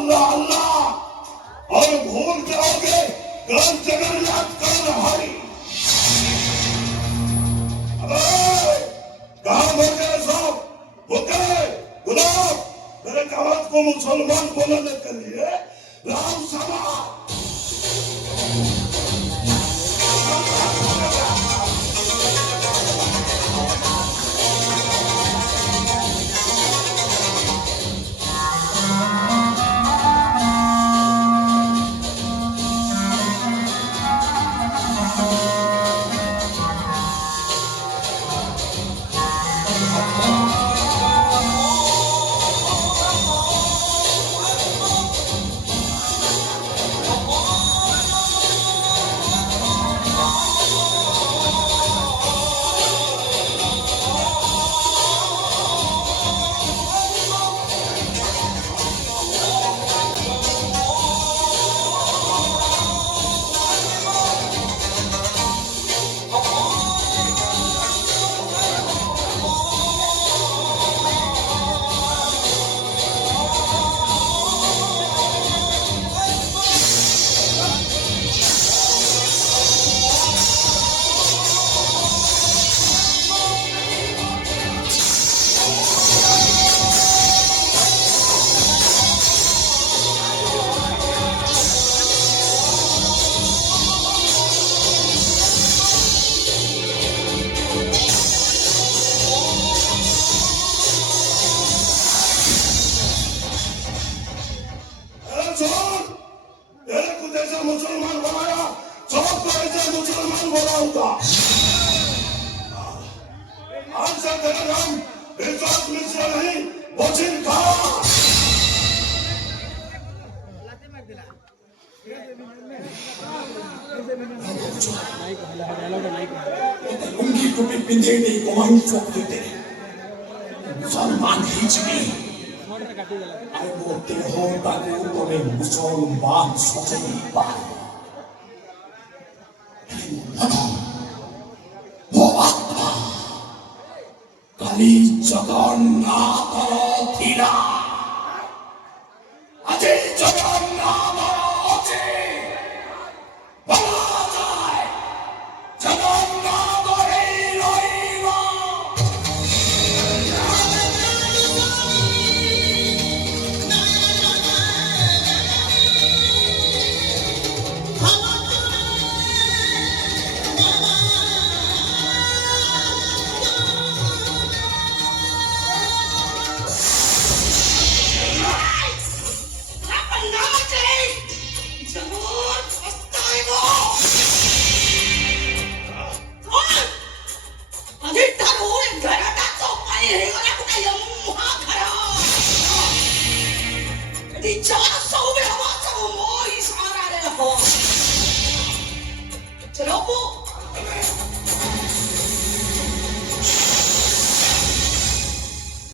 अल्लाह अल्लाह और भूल जाओगे कल जगन्नाथ कल हरी। कहा गए सब होते गुलाब मेरे कावत को मुसलमान बोलने के लिए राम सभा मुसलमान बनाया सबको ऐसे मुसलमान बनाऊंगा। आज से तेरा नाम विश्वास मिश्रा नहीं वजीर था। उंगी टोपी पिंधे नहीं कोमाई चौक देते मुसलमान हिजड़ी आइबो देहो ताको तोरे मुसलमान सजै पाए काली जगन्नाथ धीरा अजय जगन्नाथ अजय बला जाए जगन्नाथ रे रहिवा Celoko.